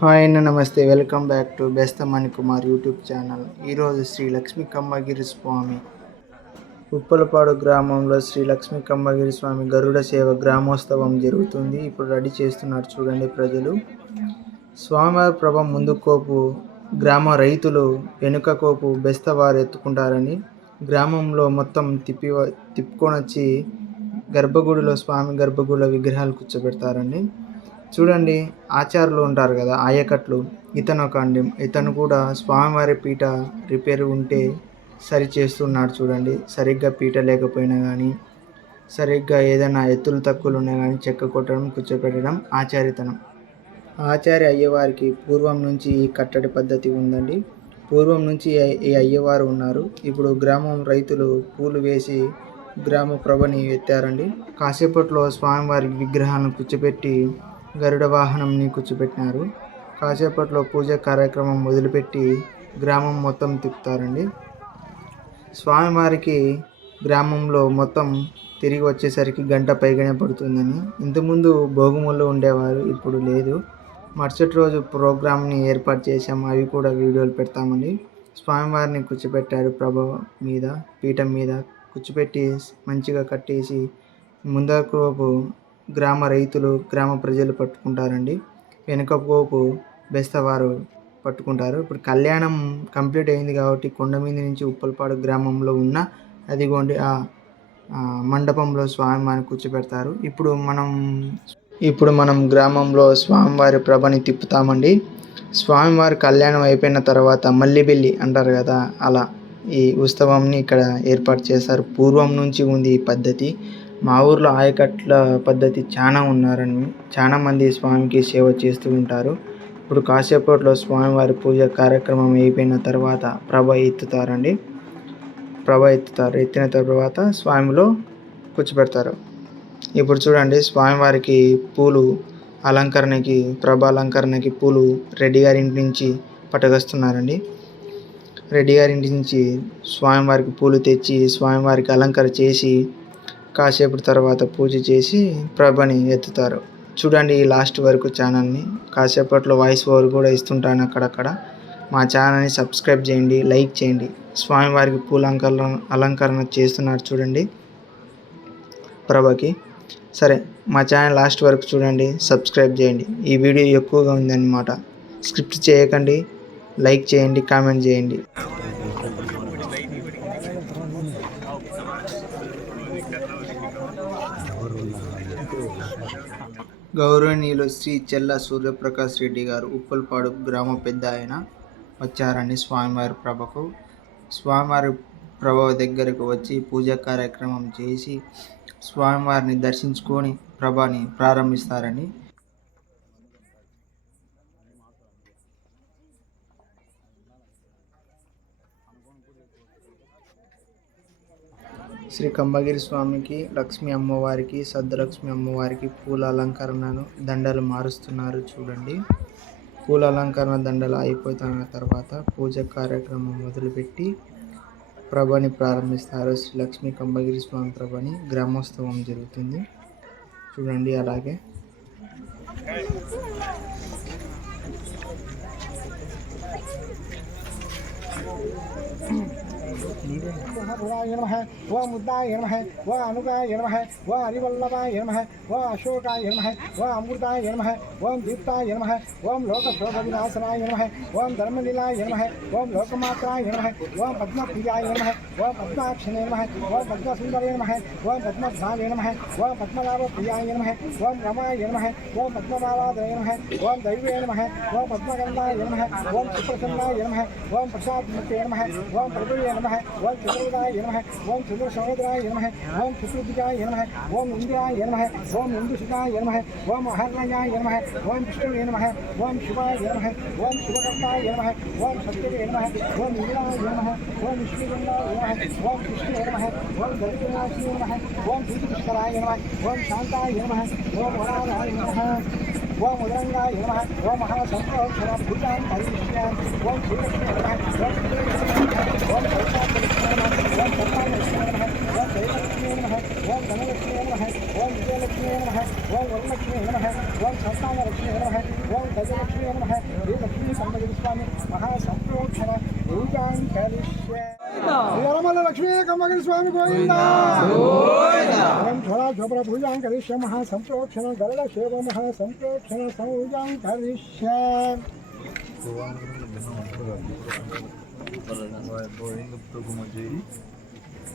Hi అన్న నమస్తే. Welcome back to Besthamani Kumar YouTube channel. ఈరోజు శ్రీ లక్ష్మీ కమ్మగిరి స్వామి ఉప్పలపాడు గ్రామంలో శ్రీ లక్ష్మీ కమ్మగిరి స్వామి గరుడ సేవ గ్రామోత్సవం జరుగుతుంది. ఇప్పుడు రెడీ చేస్తున్నారు చూడండి ప్రజలు. స్వామివారి ప్రభ ముందు కోపు గ్రామ రైతులు వెనుక కోపు బెస్తవారు ఎత్తుకుంటారని గ్రామంలో మొత్తం తిప్పి తిప్పుకొని వచ్చి గర్భగుడిలో స్వామి గర్భగుడిలో విగ్రహాలు కూర్చోబెడతారండి చూడండి ఆచార్యులు ఉంటారు కదా ఆయకట్లు. ఇతను ఒక అండి. ఇతను కూడా స్వామివారి పీట రిపేర్ ఉంటే సరి చేస్తున్నాడు చూడండి. సరిగ్గా పీట లేకపోయినా కానీ సరిగ్గా ఏదైనా ఎత్తులు తక్కువలు ఉన్నా కానీ చెక్క కొట్టడం కూర్చోపెట్టడం ఆచార్యతనం. ఆచార్య అయ్యవారికి పూర్వం నుంచి ఈ కట్టడి పద్ధతి ఉందండి. పూర్వం నుంచి ఈ అయ్యవారు ఉన్నారు. ఇప్పుడు గ్రామం రైతులు పూలు వేసి గ్రామ ప్రభని ఎత్తారండి. కాసేపట్లో స్వామివారి విగ్రహాన్ని కూర్చోపెట్టి గరుడ వాహనంని కూర్చోపెట్టినారు కాసేపట్లో పూజ కార్యక్రమం మొదలుపెట్టి గ్రామం మొత్తం తిప్పుతారండి. స్వామివారికి గ్రామంలో మొత్తం తిరిగి వచ్చేసరికి గంట పైగానే పడుతుందని. ఇంతకుముందు భోగముల్లో ఉండేవారు ఇప్పుడు లేదు. మరుసటి రోజు ప్రోగ్రామ్ని ఏర్పాటు చేశాము. అవి కూడా వీడియోలు పెడతామండి. స్వామివారిని కూర్చోపెట్టారు ప్రభ మీద పీఠం మీద. కూర్చోపెట్టి మంచిగా కట్టేసి ముందరకు గ్రామ రైతులు గ్రామ ప్రజలు పట్టుకుంటారండి. వెనుకపోపు బెస్తవారు పట్టుకుంటారు. ఇప్పుడు కళ్యాణం కంప్లీట్ అయింది కాబట్టి కొండ మీద నుంచి ఉప్పలపాడు గ్రామంలో ఉన్న అదిగోండి ఆ మండపంలో స్వామివారిని కూర్చోబెడతారు. ఇప్పుడు మనం ఇప్పుడు మనం గ్రామంలో స్వామివారి ప్రభని తిప్పుతామండి. స్వామివారి కళ్యాణం అయిపోయిన తర్వాత మల్లిబెల్లి అంటారు కదా అలా ఈ ఉత్సవంని ఇక్కడ ఏర్పాటు చేశారు. పూర్వం నుంచి ఉంది ఈ పద్ధతి. మా ఊర్లో ఆయకట్ల పద్ధతి చాలా ఉన్నారని చాలా మంది స్వామికి సేవ చేస్తూ ఉంటారు. ఇప్పుడు కాసేపట్లో స్వామివారి పూజ కార్యక్రమం అయిపోయిన తర్వాత ప్రభ ఎత్తుతారండి. ప్రభ ఎత్తుతారు. ఎత్తిన తర్వాత స్వామిలో కూర్చోబెడతారు. ఇప్పుడు చూడండి స్వామివారికి పూలు అలంకరణకి ప్రభ అలంకరణకి పూలు రెడ్డి గారి ఇంటి నుంచి పట్టుకొస్తున్నారండి. రెడ్డి గారి ఇంటి నుంచి స్వామివారికి పూలు తెచ్చి స్వామివారికి అలంకరణ చేసి కాసేపు తర్వాత పూజ చేసి ప్రభని ఎత్తుతారు. చూడండి ఈ లాస్ట్ వరకు ఛానల్ని. కాసేపట్లో వాయిస్ ఓవర్ కూడా ఇస్తుంటాను అక్కడక్కడ. మా ఛానల్ని సబ్స్క్రైబ్ చేయండి లైక్ చేయండి. స్వామివారికి పూలంకరణ అలంకరణ చేస్తున్నారు చూడండి ప్రభకి. సరే మా ఛానల్ లాస్ట్ వరకు చూడండి సబ్స్క్రైబ్ చేయండి. ఈ వీడియో ఎక్కువగా ఉందన్నమాట. స్క్రిప్ట్ చేయకండి లైక్ చేయండి కామెంట్ చేయండి. గౌరవనీయులు శ్రీ చెల్ల సూర్యప్రకాష్ రెడ్డి గారు ఉప్పల్పాడు గ్రామ పెద్ద ఆయన వచ్చారండి స్వామివారి ప్రభకు. స్వామివారి ప్రభ దగ్గరకు వచ్చి పూజా కార్యక్రమం చేసి స్వామివారిని దర్శించుకొని ప్రభాని ప్రారంభిస్తారని శ్రీ కంబగిరి స్వామికి లక్ష్మీ అమ్మవారికి సద్దలక్ష్మి అమ్మవారికి పూల అలంకరణను దండలు మారుస్తున్నారు చూడండి. పూల అలంకరణ దండలు అయిపోతున్న తర్వాత పూజ కార్యక్రమం మొదలుపెట్టి ప్రభని ప్రారంభిస్తారు. శ్రీ లక్ష్మీ కంబగిరి స్వామి ప్రభని గ్రామోత్సవం జరుగుతుంది. చూడండి అలాగే. व मुद्दाय व अनुगाय व हरिवल्लभाय नमः व अशोकाय नमः व अमृताय नमः ओम दीप्ताय नमः ओम लोकशोभविनाशनाय नमः ओम धर्मलीलाय नमः ओम लोकमात्राय नमः ओम पद्मप्रियाय नमः ओम पद्माक्षने नमः ओम पद्मसुन्दरे नमः ओम पद्मध्वाय नमः ओम पद्मनाभप्रियाय नमः ओम रमाय नमः ओम ओम त्रिपुराय नमः ओम त्रिपुरसहोदराय नमः ओम त्रिपुरदिकाय नमः ओम इंद्राय नमः ओम इंदुसुताय नमः ओम अहर्णाय नमः ओम कृष्णाय नमः ओम शिवाय नमः ओम शिवकर्ताय नमः ओम सत्यवे नमः ओम इंद्राय नमः ओम विष्णुगंगाय नमः ओम कृष्णाय नमः ओम गर्भनाथाय नमः ओम धृतपुष्कराय नमः ओम शांताय नमः ओम वरालाय नमः ओम उदरंगाय नमः ओम महासंप्रभूतां परिष्यामि ओम श्रीकृष्णाय नमः ओम लक्ष्मी नमः ओम धन लक्ष्मी नमः ओम विजय लक्ष्मी नमः ओम गजलक्ष्मी लक्ष्मी नमः ओम संस्थान लक्ष्मी नमः ओम गज लक्ष्मी नमः करिष्ये लक्ष्मी गरुड़ सेव महासंप्रोक्षण संऊजां करिष्ये गोविंद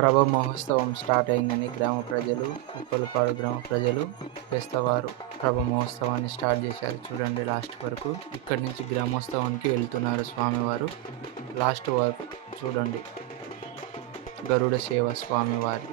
ప్రభ మహోత్సవం స్టార్ట్ అయిందని గ్రామ ప్రజలు ఉప్పలపాడు గ్రామ ప్రజలు వేస్తవారు. ప్రభ మహోత్సవాన్ని స్టార్ట్ చేశారు చూడండి లాస్ట్ వరకు. ఇక్కడి నుంచి గ్రామోత్సవానికి వెళ్తున్నారు స్వామివారు. లాస్ట్ వరకు చూడండి. గరుడ సేవ స్వామివారి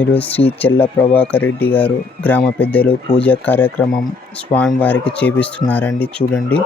గౌరవనీయులు శ్రీ చెల్ల ప్రభాకర్ రెడ్డి గారు గ్రామ పెద్దలు పూజ కార్యక్రమం స్వామివారికి చేపిస్తున్నారండి. చూడండి.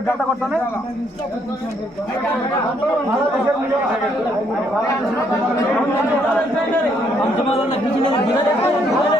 పాదరక్ష గంట కొట్టానే అలాగే